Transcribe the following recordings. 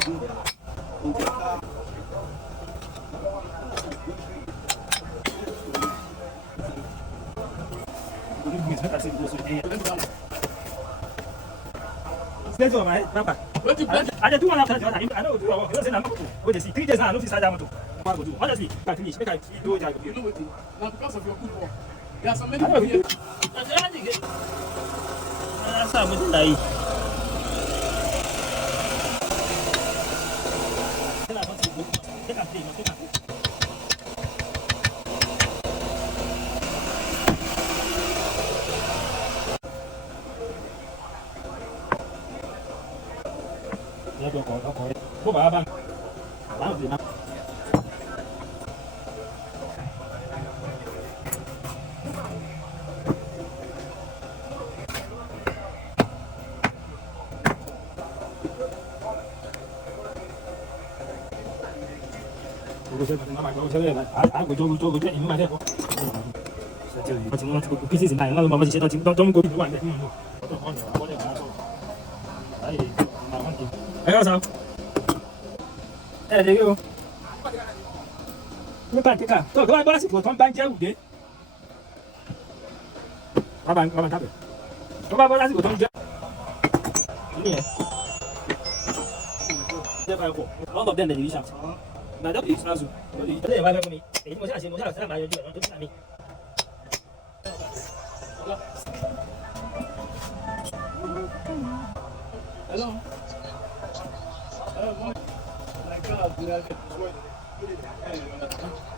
Let's go, my papa. I do one after the other. I know do our say na moto. We dey see 3 days now I no fit start that moto. What go do? Honestly, I finish. Make I do it. You know what? Now because of your good work, there are so many people here. That's how we do that. Bó bá bá bá ń fi all of them they use shout. Now that is Nazu. You tell them for me. You must say must have my you don't tell me. Hello. My God,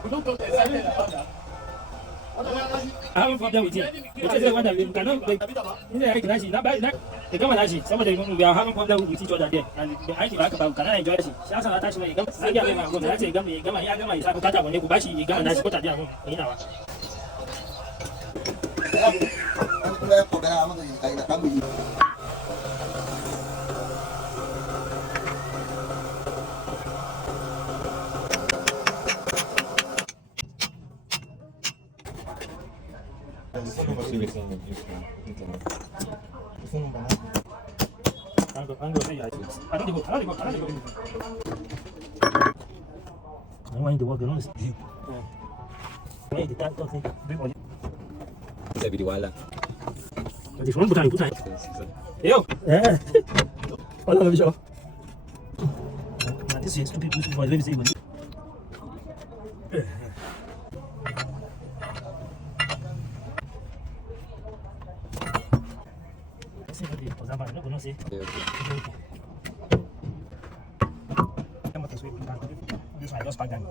we don't talk exactly about that. I have a problem with it. It is one that we cannot make. They come and ask somebody we are having problem with each other there. And I think about can I enjoy it? She has an attachment. I get my own. I say, come here, is a kata when you buy she come and ask what I do. You know. I want to work alone. The time talking. Bisa video wala. The phone put on. Yo. Yeah. Hold on, show. This is stupid for the same. This one I just packed down.